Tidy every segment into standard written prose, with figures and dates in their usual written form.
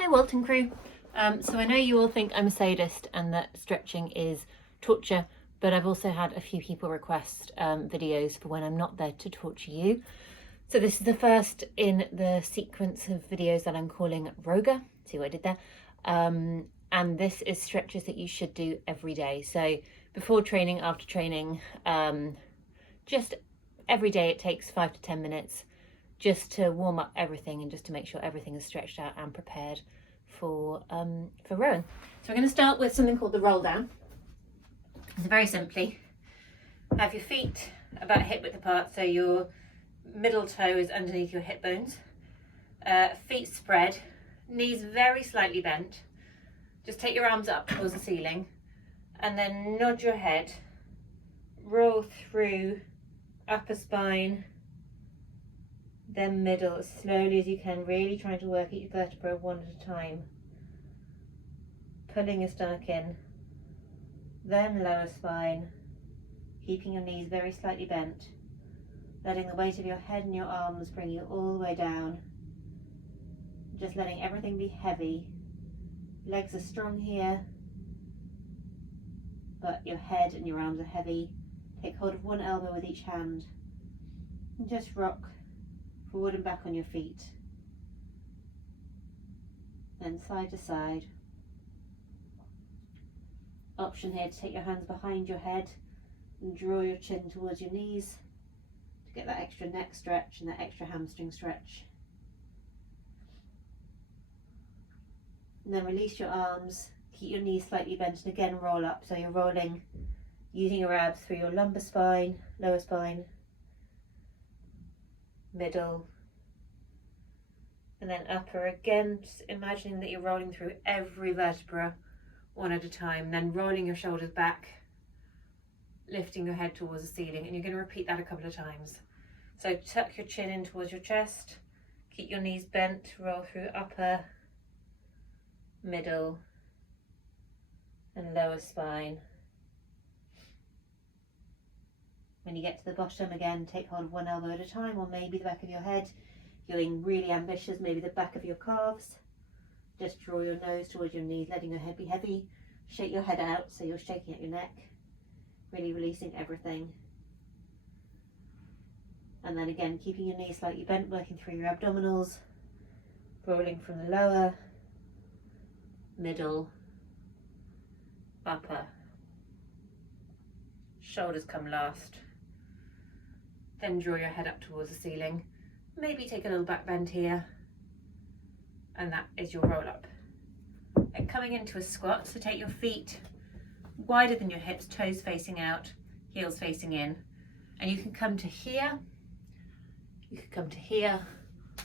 Hi Walton crew. So I know you all think I'm a sadist and that stretching is torture, but I've also had a few people request videos for when I'm not there to torture you. So this is the first in the sequence of videos that I'm calling Roga. See what I did there? And this is stretches that you should do every day. So before training, after training, just every day it takes 5 to 10 minutes just to warm up everything and just to make sure everything is stretched out and prepared for rowing. So we're going to start with something called the roll down. So very simply, have your feet about hip width apart, so your middle toe is underneath your hip bones, feet spread, knees very slightly bent. Just take your arms up towards the ceiling and then nod your head, roll through upper spine, then middle, as slowly as you can, really trying to work each vertebra one at a time. Pulling your stomach in, then lower spine, keeping your knees very slightly bent, letting the weight of your head and your arms bring you all the way down. Just letting everything be heavy. Legs are strong here, but your head and your arms are heavy. Take hold of one elbow with each hand and just rock forward and back on your feet, then side to side. Option here to take your hands behind your head and draw your chin towards your knees to get that extra neck stretch and that extra hamstring stretch. And then release your arms, keep your knees slightly bent and again roll up, so you're rolling using your abs through your lumbar spine, lower spine, middle, and then upper. Again, just imagining that you're rolling through every vertebra one at a time, then rolling your shoulders back, lifting your head towards the ceiling, and you're going to repeat that a couple of times. So tuck your chin in towards your chest, keep your knees bent, roll through upper, middle, and lower spine. When you get to the bottom, again, take hold of one elbow at a time, or maybe the back of your head. If you're being really ambitious, maybe the back of your calves. Just draw your nose towards your knees, letting your head be heavy. Shake your head out, so you're shaking at your neck, really releasing everything. And then again, keeping your knees slightly bent, working through your abdominals, rolling from the lower, middle, upper. Shoulders come last. Then draw your head up towards the ceiling. Maybe take a little back bend here. And that is your roll up. And coming into a squat, so take your feet wider than your hips, toes facing out, heels facing in. And you can come to here, you can come to here,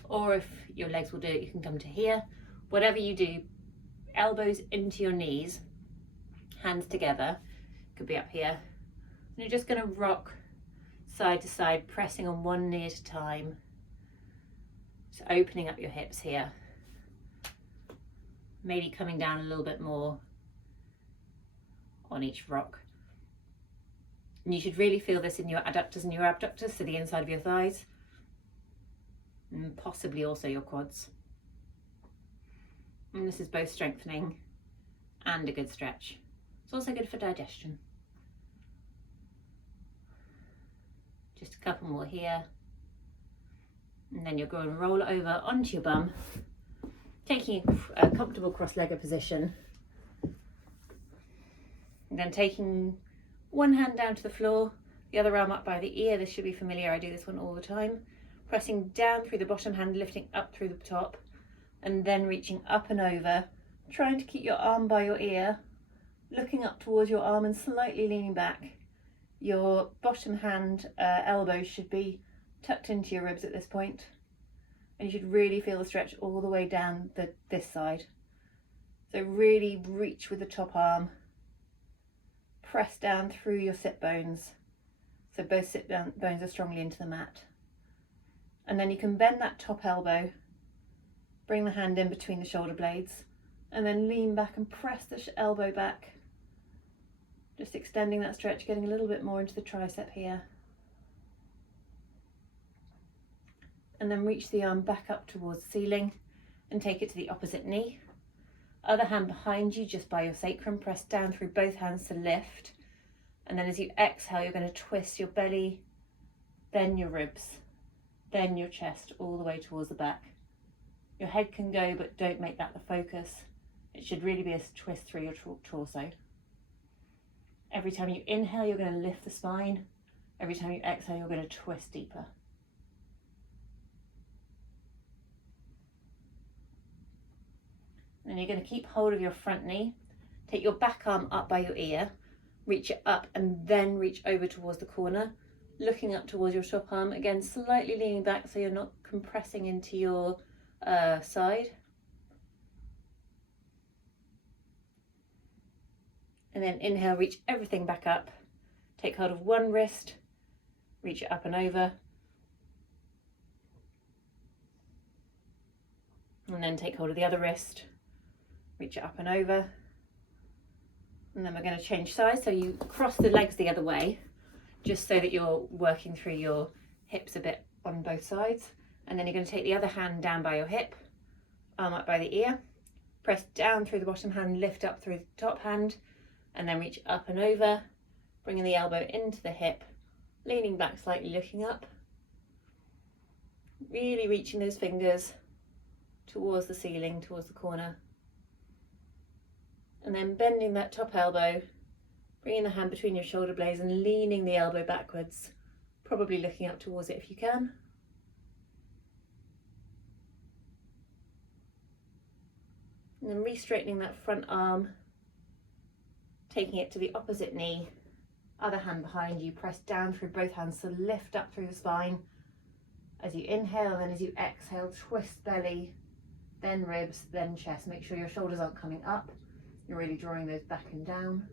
or if your legs will do it, you can come to here. Whatever you do, elbows into your knees, hands together, could be up here. And you're just going to rock side to side, pressing on one knee at a time. So opening up your hips here. Maybe coming down a little bit more on each rock. And you should really feel this in your adductors and your abductors, so the inside of your thighs, and possibly also your quads. And this is both strengthening and a good stretch. It's also good for digestion. Just a couple more here. And then you're going to roll over onto your bum, taking a comfortable cross-legged position. And then taking one hand down to the floor, the other arm up by the ear. This should be familiar, I do this one all the time. Pressing down through the bottom hand, lifting up through the top, and then reaching up and over, trying to keep your arm by your ear, looking up towards your arm and slightly leaning back. Your bottom hand elbows should be tucked into your ribs at this point, and you should really feel the stretch all the way down this side. So really reach with the top arm, press down through your sit bones, so both sit bones are strongly into the mat. And then you can bend that top elbow, bring the hand in between the shoulder blades, and then lean back and press the elbow back. Just extending that stretch, getting a little bit more into the tricep here. And then reach the arm back up towards the ceiling and take it to the opposite knee. Other hand behind you, just by your sacrum, press down through both hands to lift. And then as you exhale, you're going to twist your belly, then your ribs, then your chest, all the way towards the back. Your head can go, but don't make that the focus. It should really be a twist through your torso. Every time you inhale, you're going to lift the spine. Every time you exhale, you're going to twist deeper. And you're going to keep hold of your front knee. Take your back arm up by your ear, reach it up and then reach over towards the corner, looking up towards your top arm, again slightly leaning back so you're not compressing into your side. And then inhale, reach everything back up. Take hold of one wrist, reach it up and over. And then take hold of the other wrist, reach it up and over. And then we're going to change sides, so you cross the legs the other way, just so that you're working through your hips a bit on both sides. And then you're going to take the other hand down by your hip, arm up by the ear, press down through the bottom hand, lift up through the top hand, and then reach up and over, bringing the elbow into the hip, leaning back slightly, looking up, really reaching those fingers towards the ceiling, towards the corner. And then bending that top elbow, bringing the hand between your shoulder blades and leaning the elbow backwards, probably looking up towards it if you can. And then re-straightening that front arm, taking it to the opposite knee, other hand behind you, press down through both hands to lift up through the spine. As you inhale, then as you exhale, twist belly, then ribs, then chest. Make sure your shoulders aren't coming up. You're really drawing those back and down.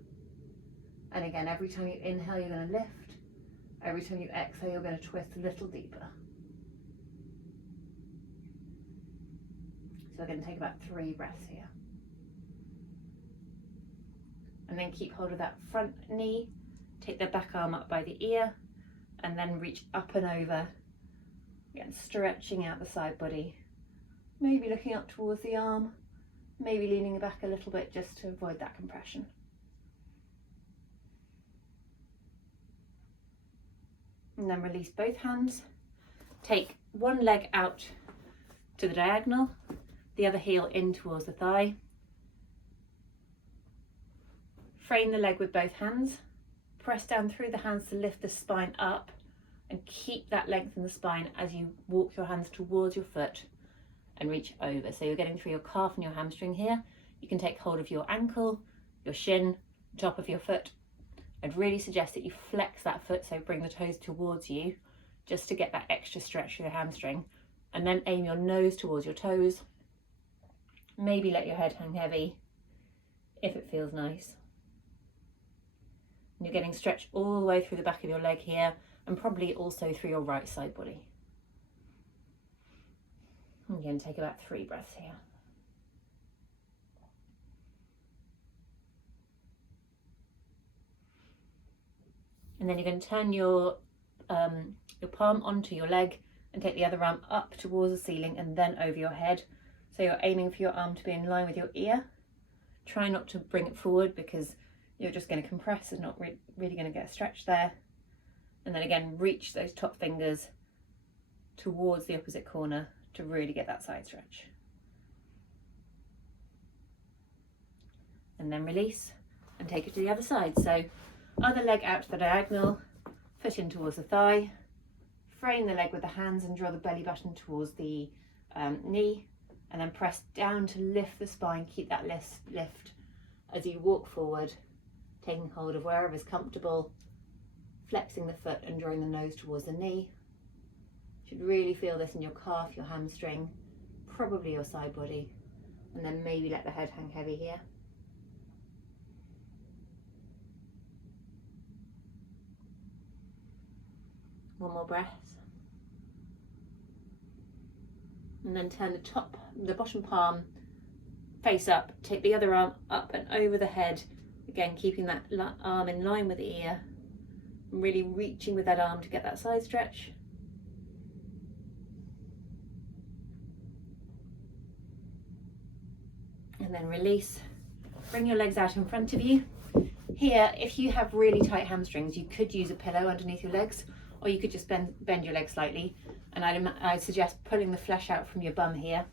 And again, every time you inhale, you're going to lift. Every time you exhale, you're going to twist a little deeper. So we're going to take about 3 breaths here. And then keep hold of that front knee. Take the back arm up by the ear and then reach up and over. Again, stretching out the side body. Maybe looking up towards the arm. Maybe leaning back a little bit just to avoid that compression. And then release both hands. Take one leg out to the diagonal, the other heel in towards the thigh. Frame the leg with both hands. Press down through the hands to lift the spine up and keep that length in the spine as you walk your hands towards your foot and reach over. So you're getting through your calf and your hamstring here. You can take hold of your ankle, your shin, top of your foot. I'd really suggest that you flex that foot, so bring the toes towards you just to get that extra stretch through the hamstring, and then aim your nose towards your toes. Maybe let your head hang heavy if it feels nice. And you're getting stretch all the way through the back of your leg here and probably also through your right side body. I'm going to take about 3 breaths here. And then you're going to turn your palm onto your leg and take the other arm up towards the ceiling and then over your head. So you're aiming for your arm to be in line with your ear. Try not to bring it forward because you're just going to compress and not really going to get a stretch there. And then again, reach those top fingers towards the opposite corner to really get that side stretch. And then release and take it to the other side. So other leg out to the diagonal, foot in towards the thigh, frame the leg with the hands and draw the belly button towards the knee, and then press down to lift the spine. Keep that lift as you walk forward, taking hold of wherever is comfortable, flexing the foot and drawing the nose towards the knee. You should really feel this in your calf, your hamstring, probably your side body, and then maybe let the head hang heavy here. One more breath. And then turn the bottom palm face up, take the other arm up and over the head, again keeping that arm in line with the ear, and really reaching with that arm to get that side stretch. and then release. Bring your legs out in front of you. Here, if you have really tight hamstrings, you could use a pillow underneath your legs, or you could just bend your legs slightly. And I'd suggest pulling the flesh out from your bum here.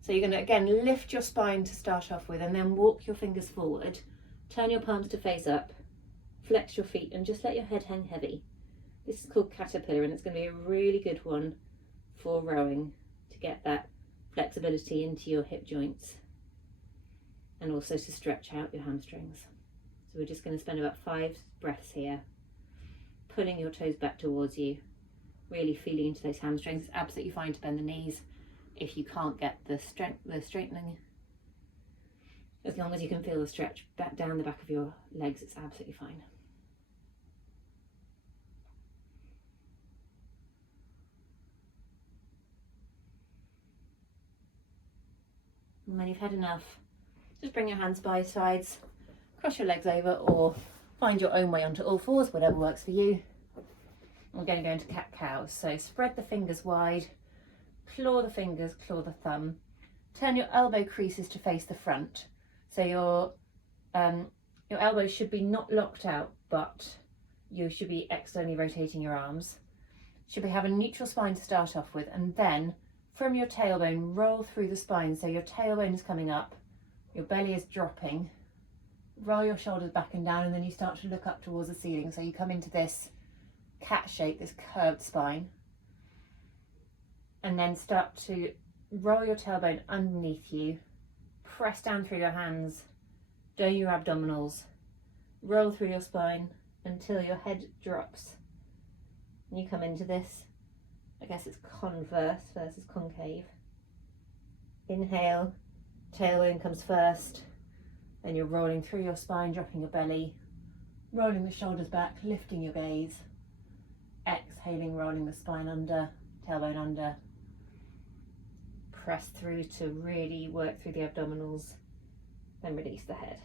So you're going to, again, lift your spine to start off with, and then walk your fingers forward. Turn your palms to face up, flex your feet, and just let your head hang heavy. This is called caterpillar, and it's going to be a really good one for rowing to get that flexibility into your hip joints and also to stretch out your hamstrings. So we're just going to spend about 5 breaths here, pulling your toes back towards you, really feeling into those hamstrings. It's absolutely fine to bend the knees if you can't get the straightening. As long as you can feel the stretch back down the back of your legs, it's absolutely fine. And when you've had enough, just bring your hands by sides, cross your legs over, or find your own way onto all fours, whatever works for you. We're going to go into cat-cow. So spread the fingers wide, claw the fingers, claw the thumb. Turn your elbow creases to face the front. So your elbows should be not locked out, but you should be externally rotating your arms. Should be have a neutral spine to start off with, and then from your tailbone, roll through the spine. So your tailbone is coming up, your belly is dropping. Roll your shoulders back and down, and then you start to look up towards the ceiling. So you come into this cat shape, this curved spine, and then start to roll your tailbone underneath you, press down through your hands, do your abdominals, roll through your spine until your head drops. And you come into this, I guess it's converse versus concave. Inhale, tailbone comes first, then you're rolling through your spine, dropping your belly, rolling the shoulders back, lifting your gaze, exhaling, rolling the spine under, tailbone under. Press through to really work through the abdominals, then release the head.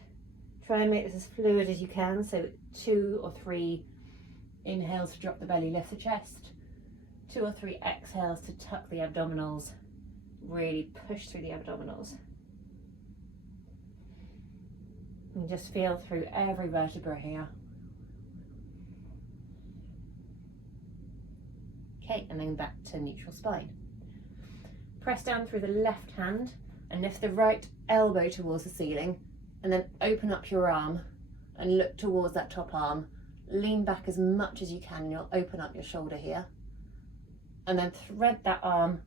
Try and make this as fluid as you can, so 2 or 3 inhales to drop the belly, lift the chest, 2 or 3 exhales to tuck the abdominals, really push through the abdominals. And just feel through every vertebra here. Okay, and then back to neutral spine. Press down through the left hand and lift the right elbow towards the ceiling, and then open up your arm and look towards that top arm. Lean back as much as you can, and you'll open up your shoulder here. And then thread that arm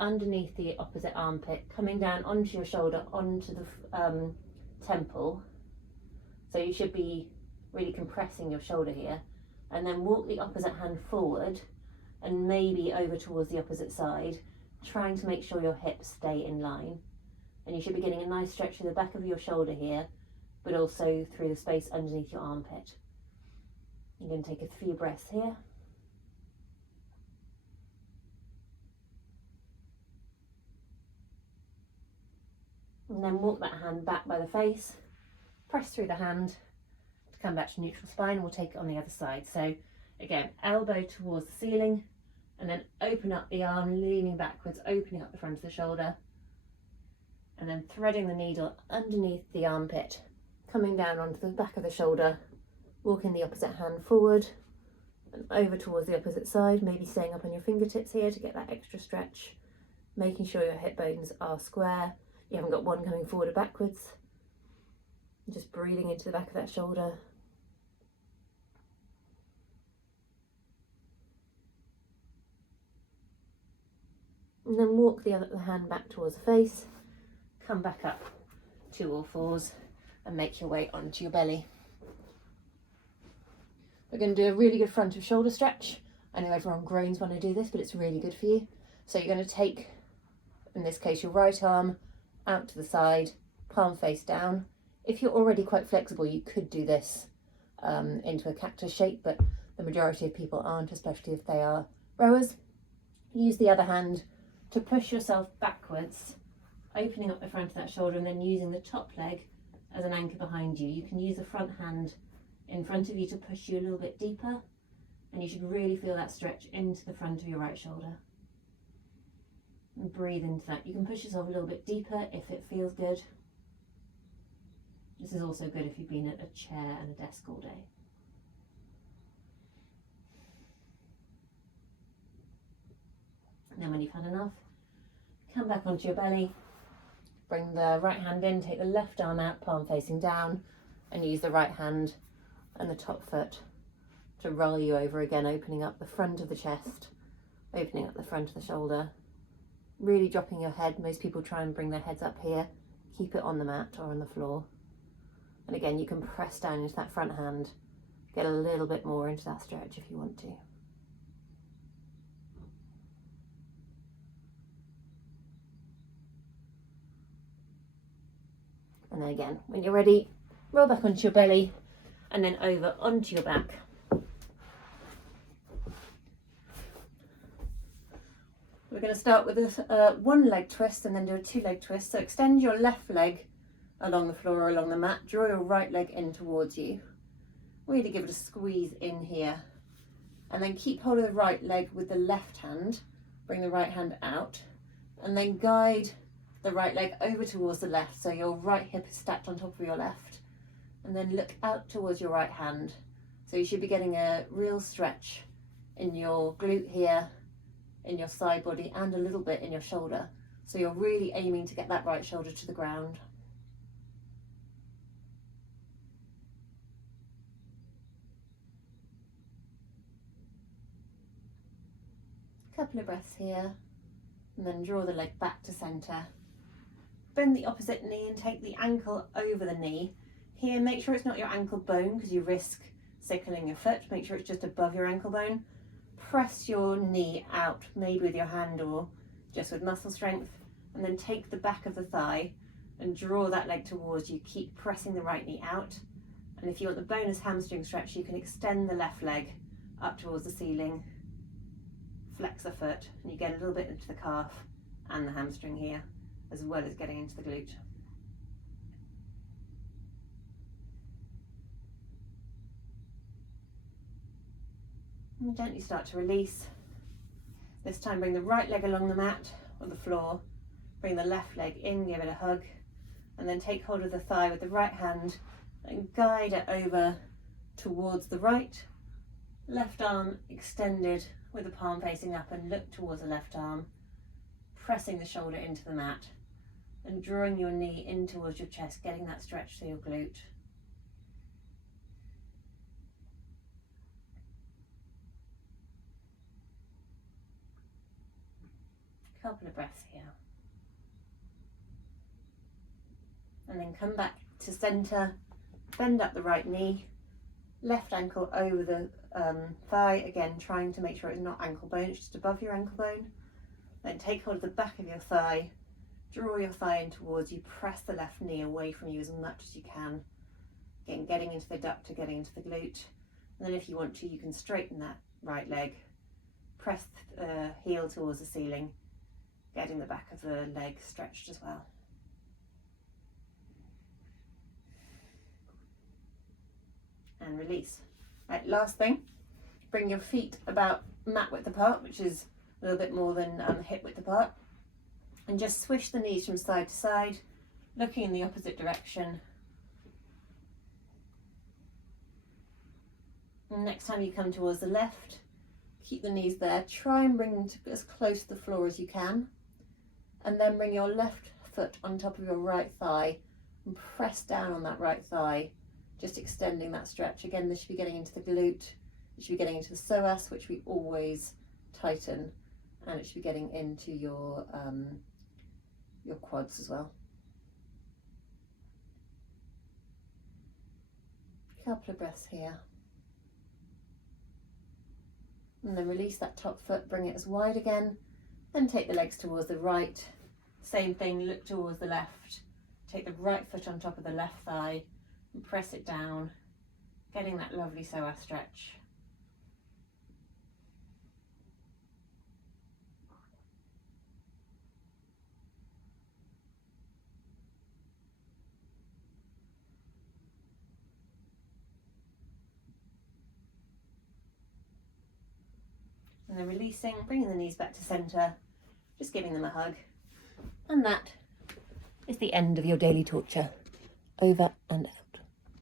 underneath the opposite armpit, coming down onto your shoulder, onto the temple. So you should be really compressing your shoulder here. And then walk the opposite hand forward and maybe over towards the opposite side, trying to make sure your hips stay in line. And you should be getting a nice stretch through the back of your shoulder here, but also through the space underneath your armpit. You're going to take a few breaths here. And then walk that hand back by the face, press through the hand to come back to neutral spine, and we'll take it on the other side. So again, elbow towards the ceiling, and then open up the arm, leaning backwards, opening up the front of the shoulder, and then threading the needle underneath the armpit, coming down onto the back of the shoulder, walking the opposite hand forward and over towards the opposite side, maybe staying up on your fingertips here to get that extra stretch, making sure your hip bones are square. You haven't got one coming forward or backwards. Just breathing into the back of that shoulder. And then walk the other hand back towards the face, come back up to all fours and make your way onto your belly. We're going to do a really good front of shoulder stretch. I know everyone groans when I do this, but it's really good for you. So you're going to take, in this case, your right arm out to the side, palm face down. If you're already quite flexible, you could do this into a cactus shape, but the majority of people aren't, especially if they are rowers. Use the other hand to push yourself backwards, opening up the front of that shoulder, and then using the top leg as an anchor behind you. You can use the front hand in front of you to push you a little bit deeper, and you should really feel that stretch into the front of your right shoulder. And breathe into that. You can push yourself a little bit deeper if it feels good. This is also good if you've been at a chair and a desk all day. And then when you've had enough, come back onto your belly, bring the right hand in, take the left arm out, palm facing down, and use the right hand and the top foot to roll you over again, opening up the front of the chest, opening up the front of the shoulder, really dropping your head. Most people try and bring their heads up here, keep it on the mat or on the floor. And again, you can press down into that front hand, get a little bit more into that stretch if you want to. And then again, when you're ready, roll back onto your belly and then over onto your back. We're going to start with a one leg twist and then do a 2-leg twist. So extend your left leg along the floor or along the mat, draw your right leg in towards you. Really give it a squeeze in here. And then keep hold of the right leg with the left hand, bring the right hand out, and then guide the right leg over towards the left, so your right hip is stacked on top of your left, and then look out towards your right hand. So you should be getting a real stretch in your glute here, in your side body, and a little bit in your shoulder. So you're really aiming to get that right shoulder to the ground. Couple of breaths here, and then draw the leg back to center. Bend the opposite knee and take the ankle over the knee. Here, make sure it's not your ankle bone because you risk sickling your foot. Make sure it's just above your ankle bone. Press your knee out, maybe with your hand or just with muscle strength, and then take the back of the thigh and draw that leg towards you. Keep pressing the right knee out. And if you want the bonus hamstring stretch, you can extend the left leg up towards the ceiling, flex the foot, and you get a little bit into the calf and the hamstring here, as well as getting into the glute. And gently start to release. This time bring the right leg along the mat or the floor, bring the left leg in, give it a hug, and then take hold of the thigh with the right hand and guide it over towards the right. Left arm extended with the palm facing up, and look towards the left arm, pressing the shoulder into the mat and drawing your knee in towards your chest, getting that stretch to your glute. Couple of breaths here. And then come back to center, bend up the right knee, left ankle over the thigh, again trying to make sure it's not ankle bone, it's just above your ankle bone. Then take hold of the back of your thigh, draw your thigh in towards you, press the left knee away from you as much as you can. Again, getting into the adductor, getting into the glute. And then if you want to, you can straighten that right leg, press the heel towards the ceiling, getting the back of the leg stretched as well. And release. Right, last thing, bring your feet about mat width apart, which is a little bit more than hip width apart, and just swish the knees from side to side, looking in the opposite direction. And next time you come towards the left, keep the knees there, try and bring them as close to the floor as you can, and then bring your left foot on top of your right thigh and press down on that right thigh, just extending that stretch. Again, this should be getting into the glute, it should be getting into the psoas, which we always tighten, and it should be getting into your quads as well. Couple of breaths here. And then release that top foot, bring it as wide again, then take the legs towards the right. Same thing, look towards the left. Take the right foot on top of the left thigh and press it down, getting that lovely psoas stretch. And then releasing, bringing the knees back to center, just giving them a hug. And that is the end of your daily torture. Over and over.